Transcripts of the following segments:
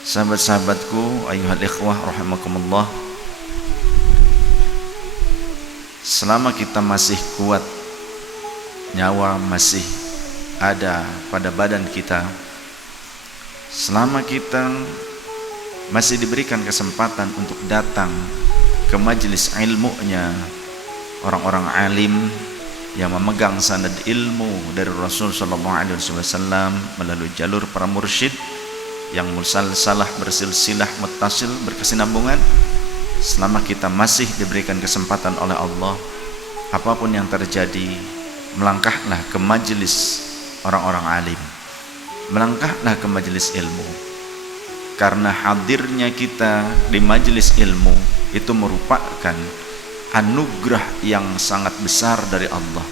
Sahabat-sahabatku, ayyuhal ikhwah rahimakumullah, selama kita masih kuat, nyawa masih ada pada badan kita, selama kita masih diberikan kesempatan untuk datang ke majelis ilmunya orang-orang alim yang memegang sanad ilmu dari Rasul sallallahu alaihi wasallam melalui jalur para mursyid yang musalsalah, bersilsilah, muttasil, berkesinambungan, selama kita masih diberikan kesempatan oleh Allah, apapun yang terjadi, melangkahlah ke majelis orang-orang alim, melangkahlah ke majelis ilmu, karena hadirnya kita di majelis ilmu itu merupakan anugerah yang sangat besar dari Allah.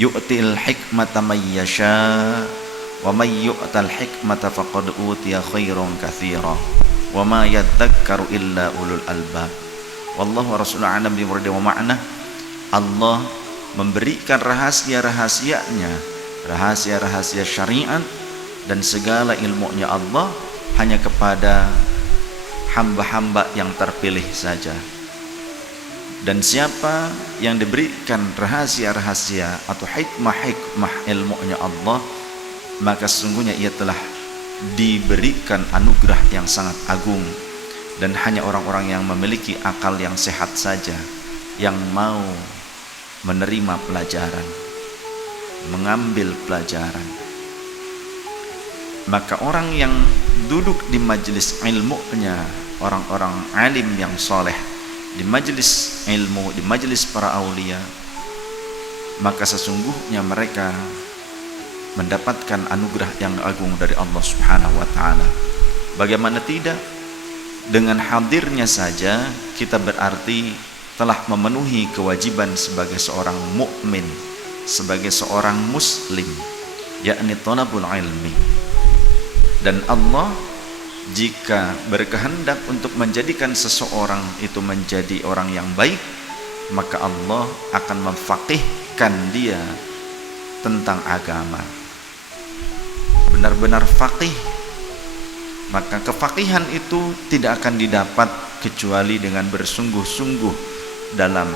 Yu'til hikmata may yasha wa may yu'tal hikmata faqad utiya khairan katsira wa ma yadzakkaru illa ulul albab. Wallahu rasuluhu a'lam bi muradi wa ma'na. Allah memberikan rahasia-rahasianya, rahasia-rahasia syariat dan segala ilmunya Allah hanya kepada hamba-hamba yang terpilih saja. Dan siapa yang diberikan rahasia-rahasia atau hikmah-hikmah ilmunya Allah, maka sesungguhnya ia telah diberikan anugerah yang sangat agung. Dan hanya orang-orang yang memiliki akal yang sehat saja yang mau menerima pelajaran, mengambil pelajaran. Maka orang yang duduk di majelis ilmunya orang-orang alim yang soleh, di majelis ilmu, di majelis para aulia, maka sesungguhnya mereka mendapatkan anugerah yang agung dari Allah Subhanahu wa taala. Bagaimana tidak, dengan hadirnya saja kita berarti telah memenuhi kewajiban sebagai seorang mukmin, sebagai seorang muslim, yakni thalabul ilmi. Dan Allah jika berkehendak untuk menjadikan seseorang itu menjadi orang yang baik, maka Allah akan memfaqihkan dia tentang agama, benar-benar faqih. Maka kefaqihan itu tidak akan didapat kecuali dengan bersungguh-sungguh dalam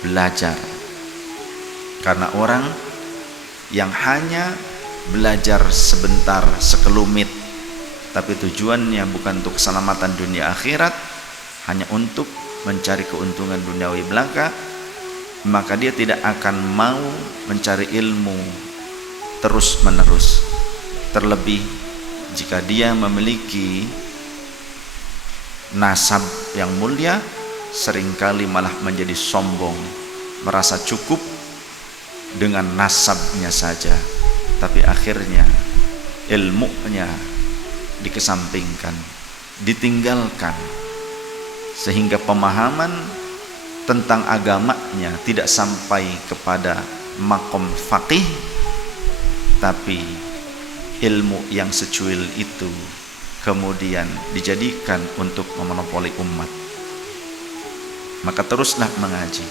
belajar. Karena orang yang hanya belajar sebentar, sekelumit, tapi tujuannya bukan untuk keselamatan dunia akhirat, hanya untuk mencari keuntungan duniawi belaka, maka dia tidak akan mau mencari ilmu terus menerus. Terlebih jika dia memiliki nasab yang mulia, seringkali malah menjadi sombong, merasa cukup dengan nasabnya saja, tapi akhirnya ilmunya dikesampingkan, ditinggalkan, sehingga pemahaman tentang agamanya tidak sampai kepada makom faqih, tapi ilmu yang secuil itu kemudian dijadikan untuk memonopoli umat. Maka teruslah mengaji.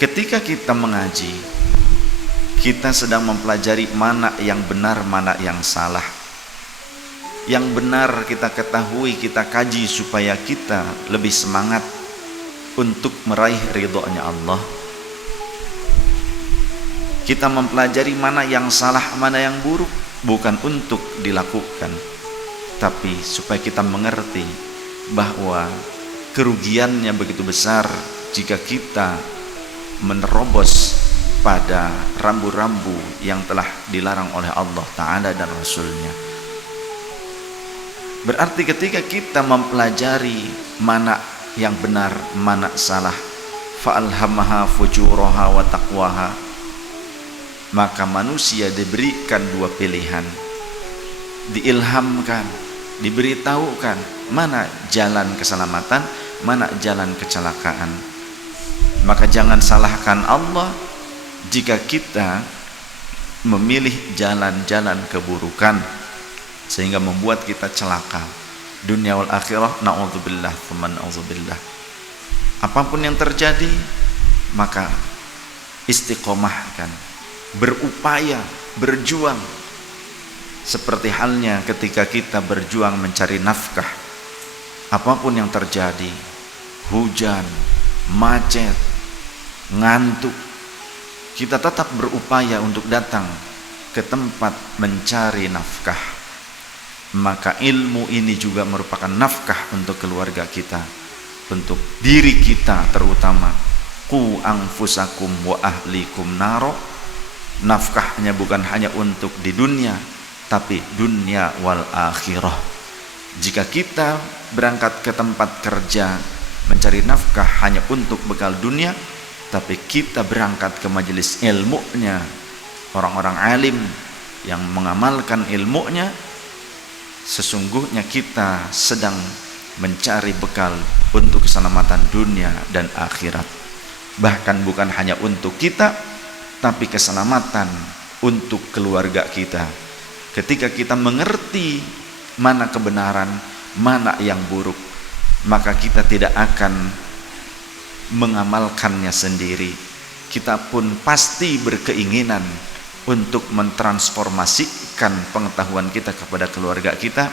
Ketika kita mengaji, kita sedang mempelajari mana yang benar, mana yang salah. Yang benar kita ketahui, kita kaji supaya kita lebih semangat untuk meraih ridhonya Allah. Kita mempelajari mana yang salah, mana yang buruk, bukan untuk dilakukan, tapi supaya kita mengerti bahwa kerugiannya begitu besar jika kita menerobos pada rambu-rambu yang telah dilarang oleh Allah Ta'ala dan Rasulnya. Berarti ketika kita mempelajari mana yang benar, mana salah, fa'alhamaha fujuraha wa taqwaha, maka manusia diberikan dua pilihan, diilhamkan, diberitahukan mana jalan keselamatan, mana jalan kecelakaan. Maka jangan salahkan Allah jika kita memilih jalan-jalan keburukan sehingga membuat kita celaka dunia wal akhirah. Na'udzubillah, tsumma na'udzubillah. Apapun yang terjadi, maka istiqomahkan, berupaya, berjuang Seperti halnya ketika kita berjuang mencari nafkah, apapun yang terjadi, hujan, macet, ngantuk, kita tetap berupaya untuk datang ke tempat mencari nafkah. Maka ilmu ini juga merupakan nafkah untuk keluarga kita, untuk diri kita terutama. Qu anfusakum wa ahlikum naro. Nafkahnya bukan hanya untuk di dunia, tapi dunia wal akhirah. Jika kita berangkat ke tempat kerja mencari nafkah hanya untuk bekal dunia, tapi kita berangkat ke majelis ilmunya, orang-orang alim yang mengamalkan ilmunya, sesungguhnya kita sedang mencari bekal untuk keselamatan dunia dan akhirat. Bahkan bukan hanya untuk kita, tapi keselamatan untuk keluarga kita. Ketika kita mengerti mana kebenaran, mana yang buruk, maka kita tidak akan mengamalkannya sendiri. Kita pun pasti berkeinginan untuk mentransformasikan pengetahuan kita kepada keluarga kita,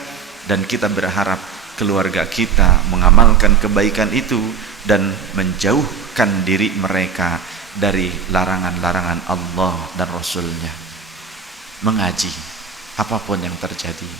dan kita berharap keluarga kita mengamalkan kebaikan itu dan menjauhkan diri mereka dari larangan-larangan Allah dan Rasulnya. Mengaji apapun yang terjadi,